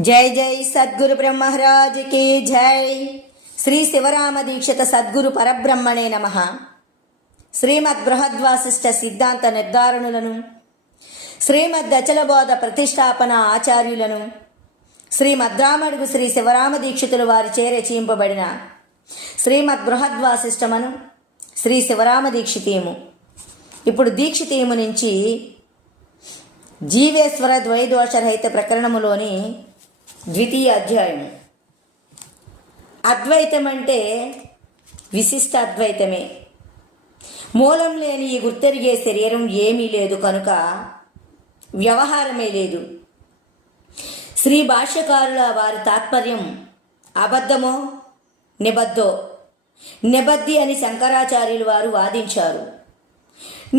जय जय सद्गुरु ब्रह्मराज की जय। श्री शिवराम दीक्षित सद्गुरु परब्रह्मणे नमः। श्रीमद् बृहद्वासिष्ठ सिद्धांत निर्धारणुలను श्रीमद् अचलबोध प्रतिष्ठापना ఆచార్యులను శ్రీమద్రామడుగు శ్రీ శివరామ దీక్షితుల వారిచే రచయింపబడిన శ్రీమద్ బృహద్వాసిష్టమను శ్రీ శివరామ దీక్షితీయము. ఇప్పుడు దీక్షితీయము నుంచి జీవేశ్వర ద్వైదోషరహిత ప్రకరణములోని ద్వితీయ అధ్యాయము. అద్వైతం అంటే విశిష్ట అద్వైతమే. మూలం లేని ఈ గుర్తెరిగే శరీరం ఏమీ లేదు కనుక వ్యవహారమే లేదు. శ్రీ భాష్యకారుల వారి తాత్పర్యం అబద్ధమో నిబద్ధో నిబద్ధి అని శంకరాచార్యులు వారు వాదించారు.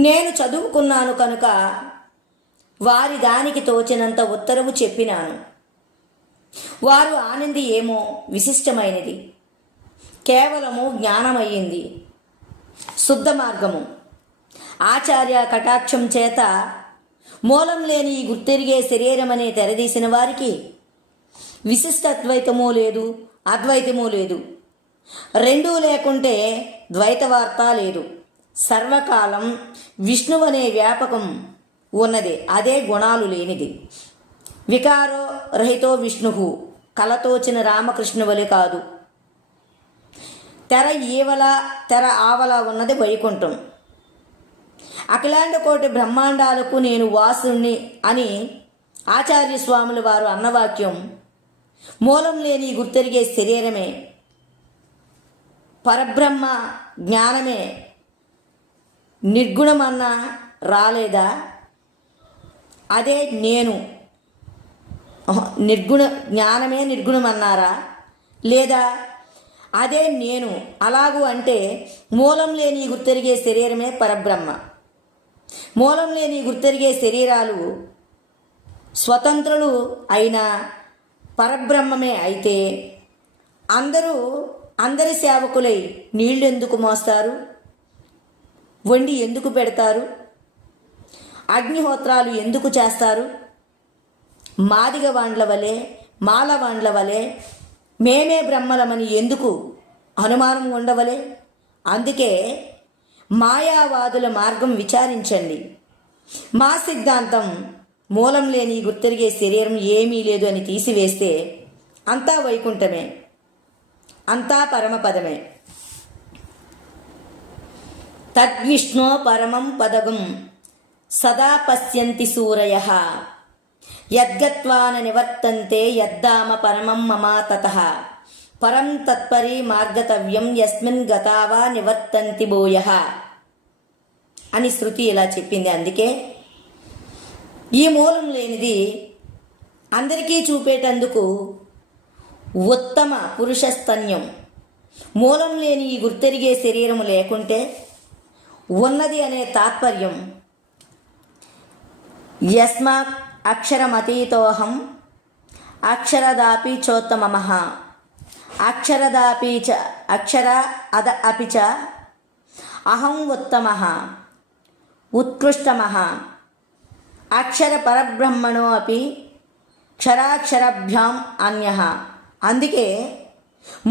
నేను చదువుకున్నాను కనుక వారి దానికి తోచినంత ఉత్తరము చెప్పినాను. వారు ఆనంది ఏమో విశిష్టమైనది, కేవలము జ్ఞానమయ్యింది, శుద్ధ మార్గము. ఆచార్య కటాక్షం చేత మూలం లేని ఈ గుర్తెరిగే శరీరమనే తెరదీసిన వారికి విశిష్ట అద్వైతమూ లేదు, అద్వైతమూ లేదు. రెండూ లేకుంటే ద్వైతవార్త లేదు. సర్వకాలం విష్ణువనే వ్యాపకం ఉన్నది, అదే గుణాలు లేనిది. వికారో రహితో విష్ణు, కలతోచిన రామకృష్ణువలే కాదు. తెర ఈవల తెర ఆవల ఉన్నది వైకుంఠం. అఖిలాండ కోటి బ్రహ్మాండాలకు నేను వాసుని అని ఆచార్య స్వాముల వారు అన్నవాక్యం మూలం లేని గుర్తెరిగే శరీరమే, పరబ్రహ్మ జ్ఞానమే నిర్గుణమన్నా రాలేదా? అదే నేను. నిర్గుణ జ్ఞానమే నిర్గుణమన్నారా? లేదా అదే నేను. అలాగూ అంటే మూలం లేని గుర్తెరిగే శరీరమే పరబ్రహ్మ. మూలం లేని గుర్తెరిగే శరీరాలు స్వతంత్రులు అయిన పరబ్రహ్మమే అయితే అందరి సేవకులై నీళ్లు ఎందుకు మోస్తారు? వండి ఎందుకు పెడతారు? అగ్నిహోత్రాలు ఎందుకు చేస్తారు? మాదిగ వాండ్ల వలె మాలవాండ్ల వలె మేమే బ్రహ్మలమని ఎందుకు అనుమానం ఉండవలే? అందుకే మాయావాదుల మార్గం విచారించండి. మా సిద్ధాంతం మూలం లేని గుర్తెరిగే శరీరం ఏమీ లేదు అని తీసివేస్తే అంతా వైకుంఠమే, అంతా పరమపదమే. తద్విష్ణో పరమం పదగం సదా పశ్యంతి సూరయః యద్గత్వాన నివర్తంతే యద్ధామ పరమం మమ తతః పరం తత్పరి మార్గతవ్యం యస్మిన్ గతావా నివర్తంతి భూయః అని శృతి ఇలా చెప్పింది. అందుకే ఈ మూలం లేనిది అందరికీ చూపేటందుకు ఉత్తమ పురుషస్తన్యం. మూలం లేని ఈ గుర్తెరిగే శరీరము లేకుంటే ఉన్నది అనే తాత్పర్యం. యస్మాత్ అక్షరమతీతోహం అక్షరదాపి చోత్తమః అక్షరదాపి చ అక్షర అద అపి చ అహం ఉత్తమః ఉత్కృష్టమః అక్షర పరబ్రహ్మణో అపి క్షరాక్షరభ్యాం అన్యః. అందుకే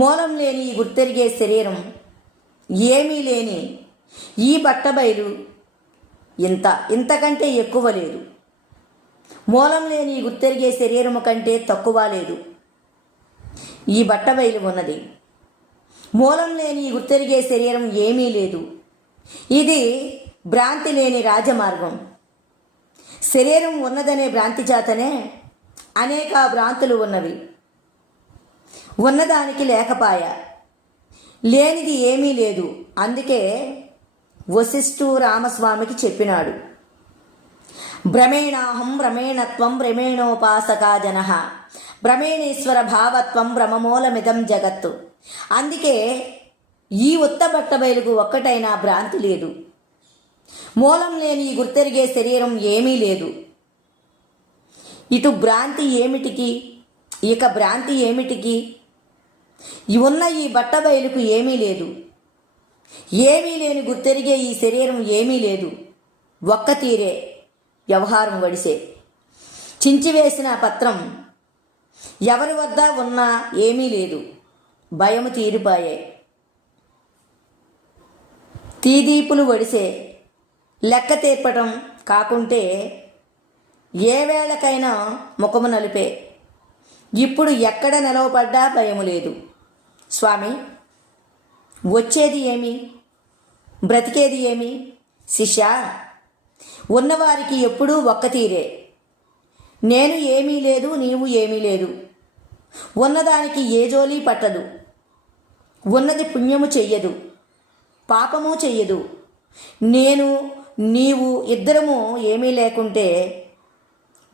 మూలం లేని ఈ గుర్తెరిగే శరీరం ఏమీ లేని ఈ బట్టబయలు ఇంతకంటే ఎక్కువ లేదు. మూలం లేని గుర్తెరిగే శరీరము కంటే తక్కువ లేదు. ఈ బట్టబయలు ఉన్నది. మూలం లేని గుర్తెరిగే శరీరం ఏమీ లేదు. ఇది భ్రాంతి లేని రాజమార్గం. శరీరం ఉన్నదనే భ్రాంతి చేతనే అనేక భ్రాంతులు ఉన్నవి. ఉన్నదానికి లేకపాయ, లేనిది ఏమీ లేదు. అందుకే వశిష్ఠు రామస్వామికి చెప్పినాడు, భ్రమేణాహం భ్రమేణత్వం భ్రమేణోపాసకా జనః భ్రమేణేశ్వర భావత్వం భ్రమమూలమిదం జగత్తు. అందుకే ఈ ఉత్త బట్టబయలుకు ఒక్కటైనా భ్రాంతి లేదు. మూలం లేని ఈ గుర్తెరిగే శరీరం ఏమీ లేదు. ఇటు భ్రాంతి ఏమిటికి, ఇక భ్రాంతి ఏమిటికి? ఉన్న ఈ బట్టబయలుకు ఏమీ లేదు. ఏమీ లేని గుర్తెరిగే ఈ శరీరం ఏమీ లేదు. ఒక్క తీరే వ్యవహారం వడిసే. చించివేసిన పత్రం ఎవరి వద్ద ఉన్నా ఏమీ లేదు, భయము తీరిపాయే. తీదీపులు ఒడిసే, లెక్క తీర్పటం కాకుంటే ఏ వేళకైనా ముఖము నలిపే. ఇప్పుడు ఎక్కడ నిలవపడ్డా భయము లేదు. స్వామి, వచ్చేది ఏమి, బ్రతికేది ఏమి? శిష్య, ఉన్నవారికి ఎప్పుడూ ఒక్క తీరే. నేను ఏమీ లేదు, నీవు ఏమీ లేదు. ఉన్నదానికి ఏ జోలీ పట్టదు. ఉన్నది పుణ్యము చెయ్యదు, పాపము చెయ్యదు. నేను నీవు ఇద్దరము ఏమీ లేకుంటే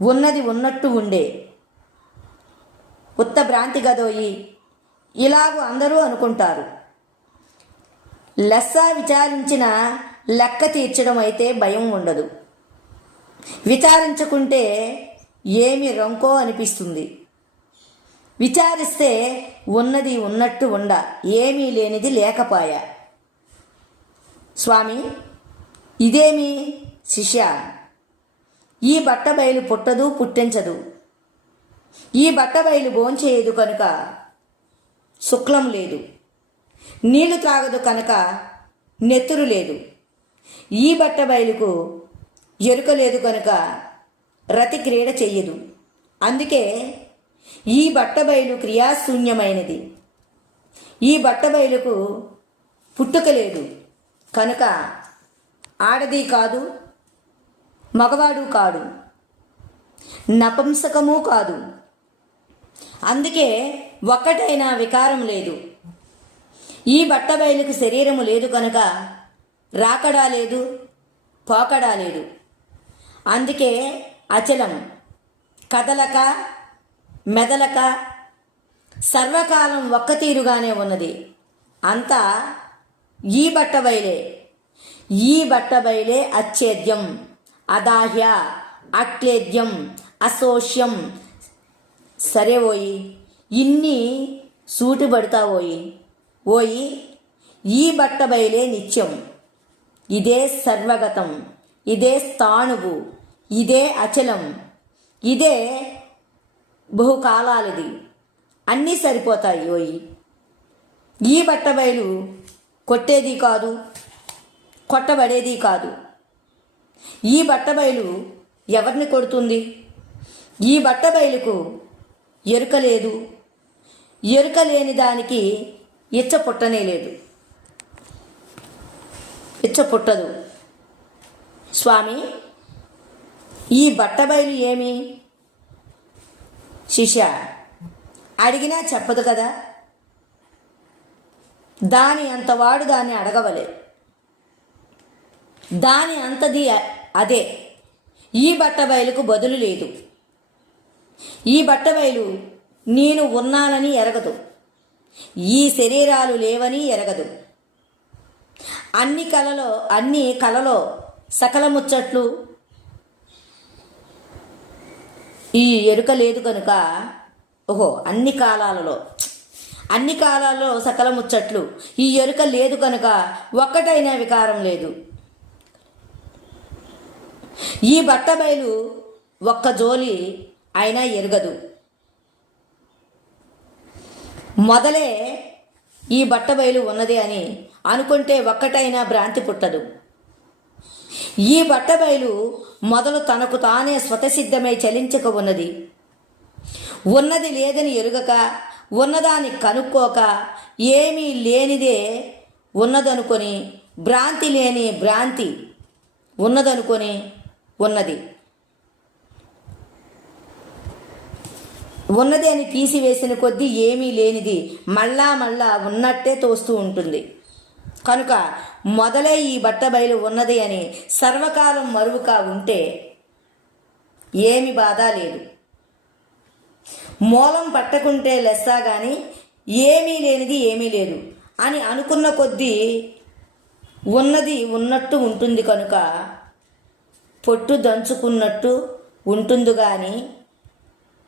ఉన్నది ఉన్నట్టు ఉండే. ఉత్త భ్రాంతి గదోయి, ఇలాగూ అందరూ అనుకుంటారు. లెస్స విచారించిన లెక్క తీర్చడం అయితే భయం ఉండదు. విచారించకుంటే ఏమి రంకో అనిపిస్తుంది. విచారిస్తే ఉన్నది ఉన్నట్టు ఉండ, ఏమీ లేనిది లేకపాయా. స్వామి, ఇదేమి? శిష్య, ఈ బట్టబయలు పుట్టదు, పుట్టించదు. ఈ బట్టబయలు భోంచేయదు కనుక శుక్లం లేదు. నీళ్లు త్రాగదు కనుక నెత్తురు లేదు. ఈ బట్టబయలుకు ఎరుక లేదు కనుక రతి క్రీడ చెయ్యదు. అందుకే ఈ బట్టబయలు క్రియాశూన్యమైనది. ఈ బట్టబయలుకు పుట్టుక లేదు కనుక ఆడది కాదు, మగవాడు కాడు, నపుంసకము కాదు. అందుకే ఒక్కటైనా వికారం లేదు. ఈ బట్టబయలుకు శరీరము లేదు కనుక రాకడా లేదు, పోకడా లేదు. అందుకే అచలం, కదలక మెదలక సర్వకాలం ఒక్క తీరుగానే ఉన్నది. అంతా ఈ బట్టబయలే. ఈ బట్టబయలే అచ్ఛేద్యం, అదాహ్య, అక్లేద్యం, అశోష్యం. సరే ఓయి, ఇన్ని సూటి పడతావోయి. ఓయి, ఈ బట్టబయలే నిత్యం. ఇదే సర్వగతం, ఇదే స్థాణువు, ఇదే అచలం, ఇదే బహుకాలాలది. అన్నీ సరిపోతాయి ఓయి. ఈ బట్టబయలు కొట్టేది కాదు, కొట్టబడేది కాదు. ఈ బట్టబయలు ఎవరిని కొడుతుంది? ఈ బట్టబయలుకు ఎరుక లేదు. ఎరుక లేని దానికి ఇచ్చ పుట్టనే లేదు. ఇచ్చ పుట్టదు. స్వామి, ఈ బట్టబయలు ఏమి? శిష్య, అడిగినా చెప్పదు కదా. దాని అంతవాడు దాన్ని అడగవలే. దాని అంతది అదే. ఈ బట్టబయలుకు బదులు లేదు. ఈ బట్టబయలు నేను ఉన్నానని ఎరగదు. ఈ శరీరాలు లేవని ఎరగదు. అన్ని కలలో సకల ముచ్చట్లు. ఈ ఎరుక లేదు కనుక అన్ని కాలాలలో సకల ముచ్చట్లు. ఈ ఎరుక లేదు కనుక ఒక్కటైనా వికారం లేదు. ఈ బట్టబయలు ఒక్క జోలి అయినా ఎరగదు. మొదలే ఈ బట్టబయలు ఉన్నది అని అనుకుంటే ఒక్కటైనా భ్రాంతి పుట్టదు. ఈ బట్టబయలు మొదలు తనకు తానే స్వతసిద్ధమై చలించక ఉన్నది. ఉన్నది లేదని ఎరుగక, ఉన్నదాన్ని కనుక్కోక, ఏమీ లేనిదే ఉన్నదనుకొని, భ్రాంతి లేని భ్రాంతి ఉన్నదనుకొని ఉన్నది. ఉన్నది అని తీసివేసిన కొద్దీ ఏమీ లేనిది మళ్ళా ఉన్నట్టే తోస్తూ ఉంటుంది. కనుక మొదలే ఈ బట్టబయలు ఉన్నది అని సర్వకాలం మరువుక ఉంటే ఏమి బాధ లేదు. మూలం పట్టకుంటే లెస్స గాని ఏమీ లేనిది ఏమీ లేదు అని అనుకున్న కొద్దీ ఉన్నది ఉన్నట్టు ఉంటుంది. కనుక పొట్టు దంచుకున్నట్టు ఉంటుంది కానీ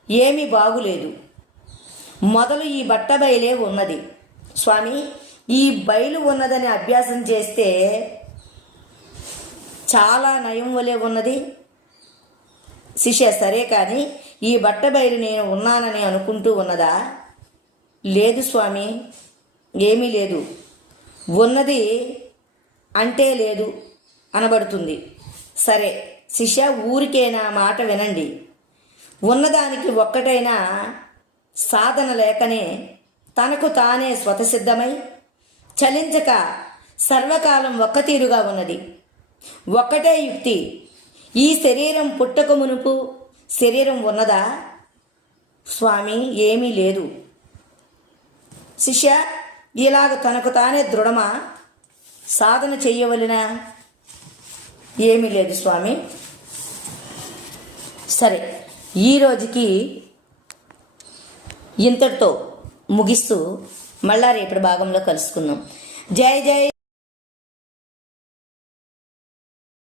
ఏమీ బాగులేదు. మొదలు ఈ బట్టబయలే ఉన్నది. స్వామి, ఈ బయలు ఉన్నదని అభ్యాసం చేస్తే చాలా నయం వలె ఉన్నది. శిష్య, సరే కానీ ఈ బట్టబయలు నేను ఉన్నానని అనుకుంటూ ఉన్నదా? లేదు స్వామి, ఏమీ లేదు. ఉన్నది అంటే లేదు అనబడుతుంది. సరే శిష్య, ఊరికే నా మాట వినండి. ఉన్నదానికి ఒక్కటైనా సాధన లేకనే తనకు తానే స్వతసిద్ధమై చలించక సర్వకాలం ఒక్కతీరుగా ఉన్నది. ఒక్కటే యుక్తి. ఈ శరీరం పుట్టక మునుపు శరీరం ఉన్నదా? స్వామి, ఏమీ లేదు. శిష్య, ఇలాగ తనకు తానే దృఢమా? సాధన చెయ్యవలనా? ఏమీ లేదు స్వామి. సరే, ఈ రోజుకి ఇంతటితో ముగిస్తూ మళ్ళా రేపటి భాగంలో కలుసుకుందాం. జై జై